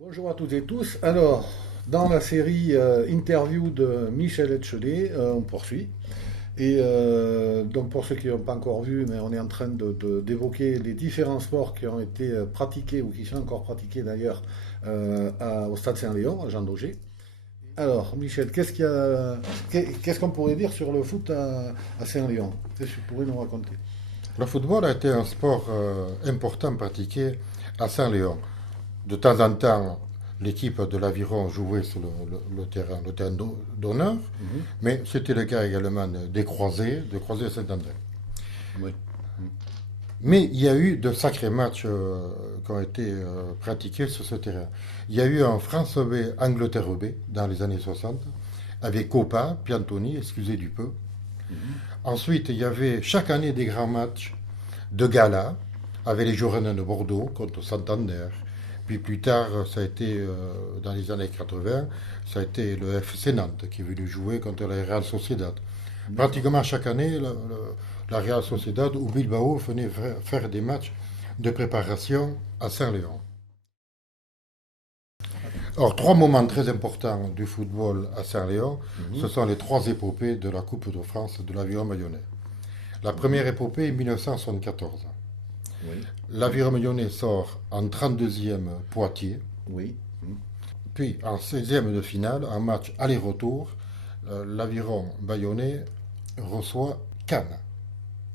Bonjour à toutes et tous. Alors, dans la série interview de Michel Etchelet, on poursuit. Donc, pour ceux qui n'ont pas encore vu, mais on est en train d'évoquer les différents sports qui ont été pratiqués ou qui sont encore pratiqués d'ailleurs au Stade Saint-Léon, à Jean Daugé. Alors, Michel, qu'est-ce qu'on pourrait dire sur le foot à Saint-Léon? Qu'est-ce que tu pourrais nous raconter? Le football a été un sport important pratiqué à Saint-Léon. De temps en temps, l'équipe de l'Aviron jouait sur le terrain d'honneur, Mhm. mais c'était le cas également des Croisés, de Croisés Saint-André. Oui. Mais il y a eu de sacrés matchs qui ont été pratiqués sur ce terrain. Il y a eu un France B, Angleterre B dans les années 60, avec Copa, Piantoni, excusez du peu. Mhm. Ensuite, il y avait chaque année des grands matchs de gala, avec les Girondins de Bordeaux contre Santander. Puis plus tard, ça a été, dans les années 80, ça a été le FC Nantes qui est venu jouer contre la Real Sociedad. D'accord. Pratiquement chaque année, la Real Sociedad ou Bilbao venait faire des matchs de préparation à Saint-Léon. Or, trois moments très importants du football à Saint-Léon, ce Mhm. sont les trois épopées de la Coupe de France de l'Aviron Bayonnais. La Mhm. première épopée est 1974. Oui. L'Aviron Bayonnais sort en 32e Poitiers, Oui. Mhm. puis en 16e de finale, un match aller-retour, l'Aviron Bayonnais reçoit Cannes.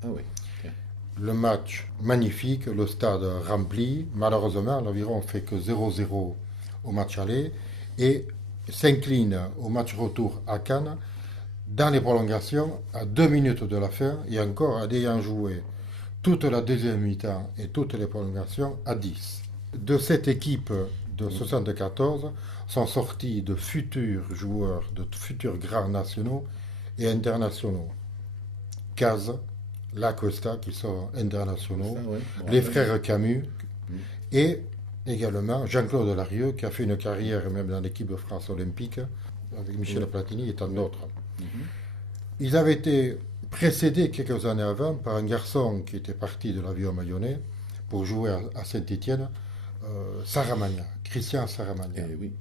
Ah oui. Ok. Le match magnifique, le stade rempli. Malheureusement, l'Aviron fait que 0-0 au match aller et s'incline au match retour à Cannes dans les prolongations à 2 minutes de la fin et encore en ayant joué toute la deuxième mi-temps et toutes les prolongations à 10. De cette équipe de Mhm. 74 sont sortis de futurs joueurs, de futurs grands nationaux et internationaux. Caz, Lacosta, qui sont Ça, internationaux, oui, je me les rappelle. frères Camus Mhm. et également Jean-Claude Larieux, qui a fait une carrière même dans l'équipe de France olympique, avec Michel Oui. Platini et tant Oui. d'autres. Mhm. Ils avaient été précédés quelques années avant par un garçon qui était parti de l'avion Mayonnais pour jouer à Saint-Étienne, Saramagna, Christian Saramagna. Eh oui.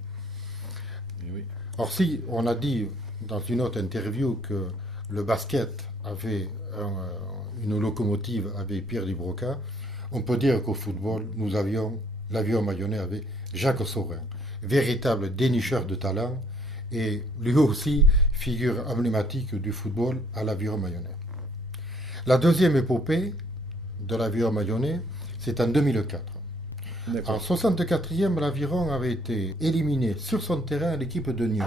Eh oui. Or, si on a dit dans une autre interview que le basket avait une locomotive avec Pierre Dubroca, on peut dire qu'au football, nous avions, l'avion Mayonnais avait Jacques Saurin, véritable dénicheur de talent et lui aussi figure emblématique du football à l'avion Mayonnais. La deuxième épopée de l'avion Mayonnais, c'est en 2004. En D'accord. 64e, l'Aviron avait été éliminé sur son terrain à l'équipe de Nyon,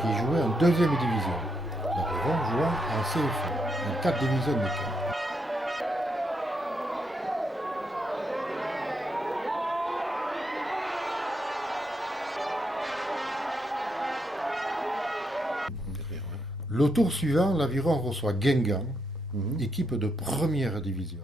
qui jouait en deuxième division. L'Aviron jouant en CFA, en 4 divisions d'écart. Derrière, ouais. Le tour suivant, l'Aviron reçoit Guingamp, Mhm. équipe de première division.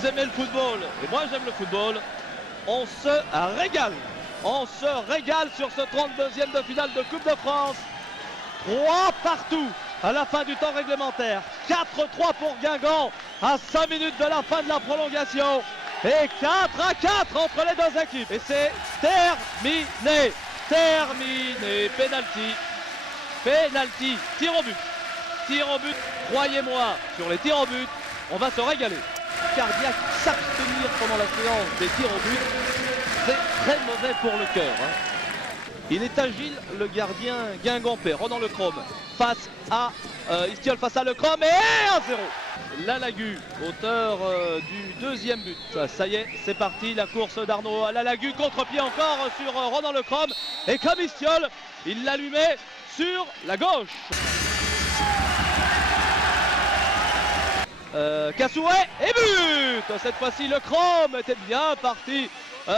vous aimez le football, et moi j'aime le football, on se régale. On se régale sur ce 32e de finale de Coupe de France. 3 partout à la fin du temps réglementaire. 4-3 pour Guingamp à 5 minutes de la fin de la prolongation. Et 4-4 entre les deux équipes. Et c'est terminé. Terminé. Penalty. Penalty. Tir au but. Tir au but. Croyez-moi, sur les tirs au but, on va se régaler. Cardiaque s'abstenir pendant la séance des tirs au but, c'est très mauvais pour le cœur. Il est agile, le gardien guingampais, Ronan Lecrome, face à Istiol, face à Lecrome, et 1-0. Lalagu, auteur du deuxième but. Ça y est, c'est parti, la course d'Arnaud à Lalagu, contre-pied encore sur Ronan Lecrome, et comme Istiol, il l'allumait sur la gauche. Cassouret et but. Cette fois-ci Lecrome était bien parti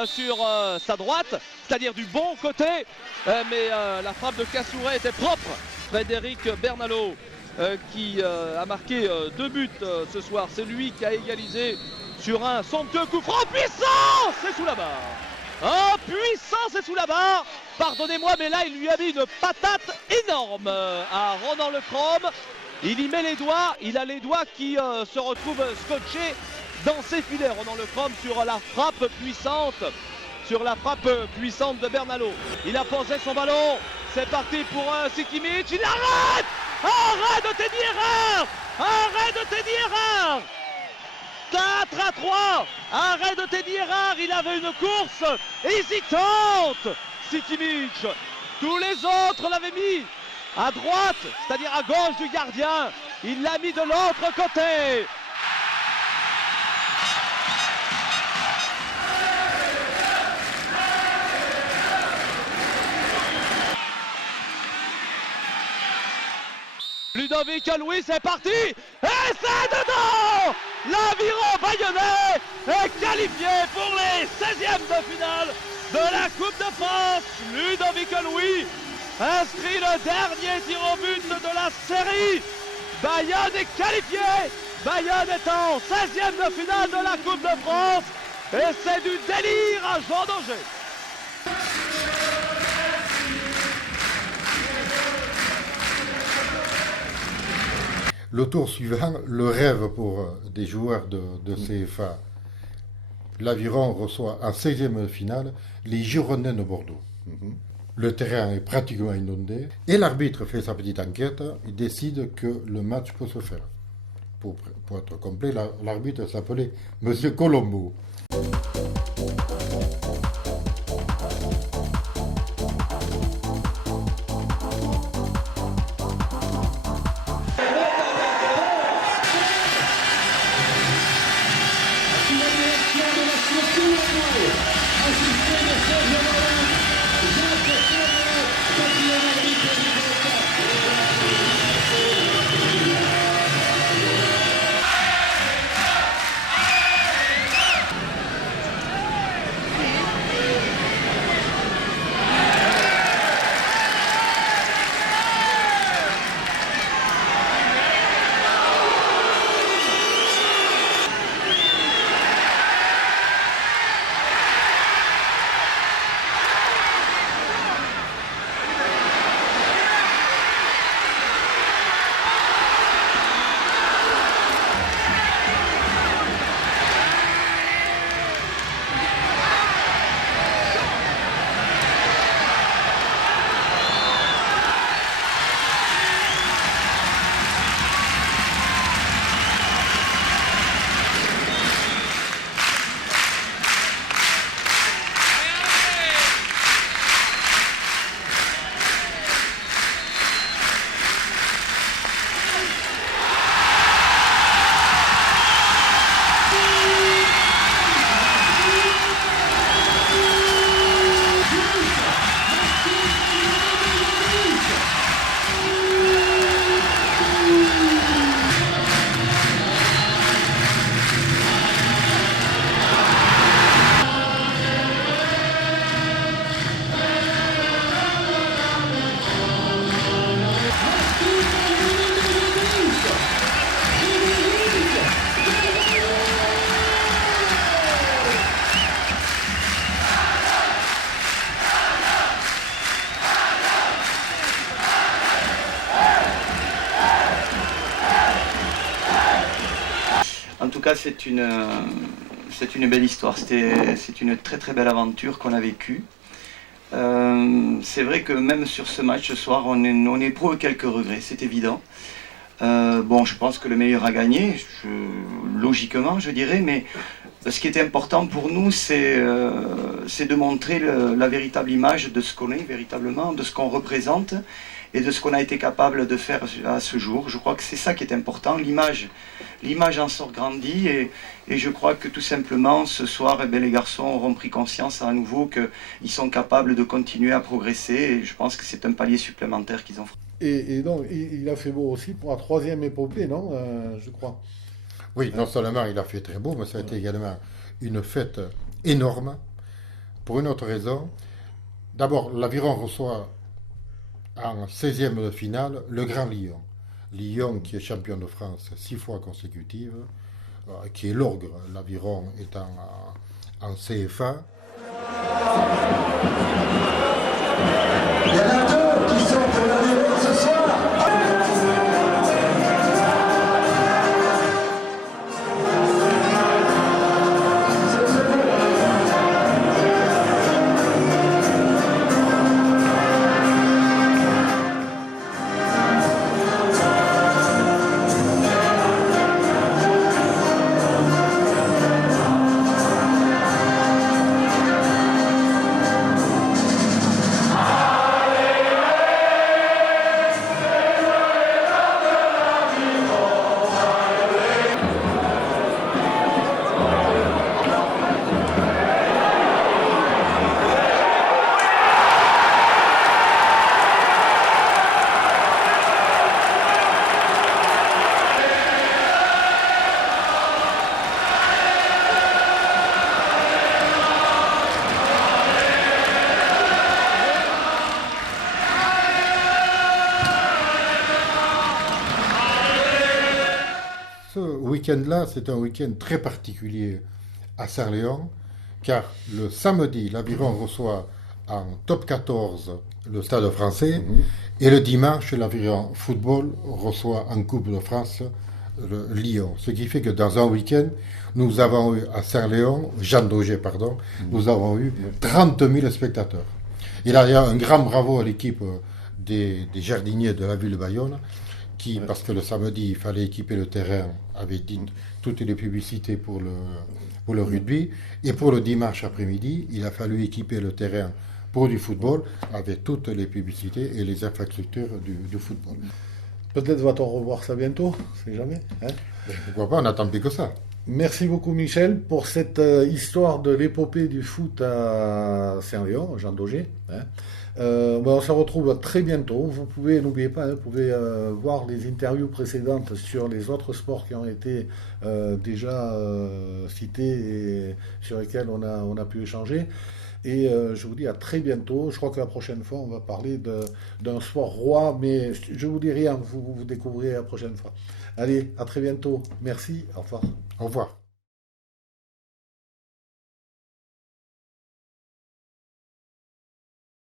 sur sa droite, c'est-à-dire du bon côté, mais la frappe de Cassouret était propre. Frédéric Bernalo qui a marqué 2 buts ce soir, c'est lui qui a égalisé sur un somptueux coup franc puissant, c'est sous la barre. Oh, puissant, c'est sous la barre. Pardonnez-moi, mais là il lui a mis une patate énorme à Ronan Lecrome. Il y met les doigts, il a les doigts qui se retrouvent scotchés dans ses filets. Ronan Lecrome sur la frappe puissante, de Bernalo. Il a posé son ballon, c'est parti pour Sikimic, il arrête. Arrête de Teddy Errard. Arrête de Teddy Errard. 4-3. Arrêt de Teddy Errard, il avait une course hésitante. Sikimic, tous les autres l'avaient mis à droite, c'est-à-dire à gauche du gardien. Il l'a mis de l'autre côté. Ludovic Louis, c'est parti. Et c'est dedans. L'Aviron Bayonnais est qualifié pour les 16e de finale de la Coupe de France. Ludovic Louis inscrit le dernier tir au but de la série. Bayonne est qualifié. Bayonne est en 16e de finale de la Coupe de France. Et c'est du délire à Jean Daugé. Le tour suivant, le rêve pour des joueurs de CFA. L'Aviron reçoit en 16e de finale les Girondins de Bordeaux. Le terrain est pratiquement inondé et l'arbitre fait sa petite enquête. Il décide que le match peut se faire. Pour être complet, l'arbitre s'appelait Monsieur Colombo. cas, c'est une belle histoire. C'est une très très belle aventure qu'on a vécue. C'est vrai que même sur ce match ce soir, on éprouve quelques regrets, c'est évident. Bon, je pense que le meilleur a gagné, logiquement, je dirais, mais ce qui est important pour nous, c'est de montrer la véritable image de ce qu'on est véritablement, de ce qu'on représente et de ce qu'on a été capable de faire à ce jour. Je crois que c'est ça qui est important, l'image en sort grandie et je crois que tout simplement ce soir, eh bien, les garçons auront pris conscience à nouveau qu'ils sont capables de continuer à progresser et je pense que c'est un palier supplémentaire qu'ils ont fait. Et donc, il a fait beau aussi pour la troisième épopée, non je crois. Oui, non seulement il a fait très beau, mais ça a été également une fête énorme pour une autre raison. D'abord, l'Aviron reçoit en 16e de finale le Grand Lyon. Lyon qui est champion de France 6 fois consécutives, qui est l'Orgue, l'Aviron étant en CFA. Il y en a deux qui sont pour l'Aviron ce soir. Ce week-end-là, c'est un week-end très particulier à Saint-Léon, car le samedi, l'Aviron reçoit en top 14 le Stade français, et le dimanche, l'Aviron Football reçoit en Coupe de France le Lyon. Ce qui fait que dans un week-end, nous avons eu à Saint-Léon, Jean Daugé, pardon, nous avons eu 30 000 spectateurs. Il y a un grand bravo à l'équipe des jardiniers de la ville de Bayonne, qui, parce que le samedi, il fallait équiper le terrain, avait dit toutes les publicités pour le rugby. Et pour le dimanche après-midi, il a fallu équiper le terrain pour du football, avec toutes les publicités et les infrastructures du football. Peut-être va-t-on revoir ça bientôt, c'est jamais. Pourquoi pas, on n'attend plus que ça. Merci beaucoup Michel pour cette histoire de l'épopée du foot à Saint-Léon, Jean Daugé. On se retrouve très bientôt. Vous pouvez, n'oubliez pas, vous pouvez voir les interviews précédentes sur les autres sports qui ont été déjà cités et sur lesquels on a pu échanger. Et je vous dis à très bientôt. Je crois que la prochaine fois, on va parler d'un sport roi, mais je vous dis rien, vous découvrirez la prochaine fois. Allez, à très bientôt. Merci, au revoir. Au revoir.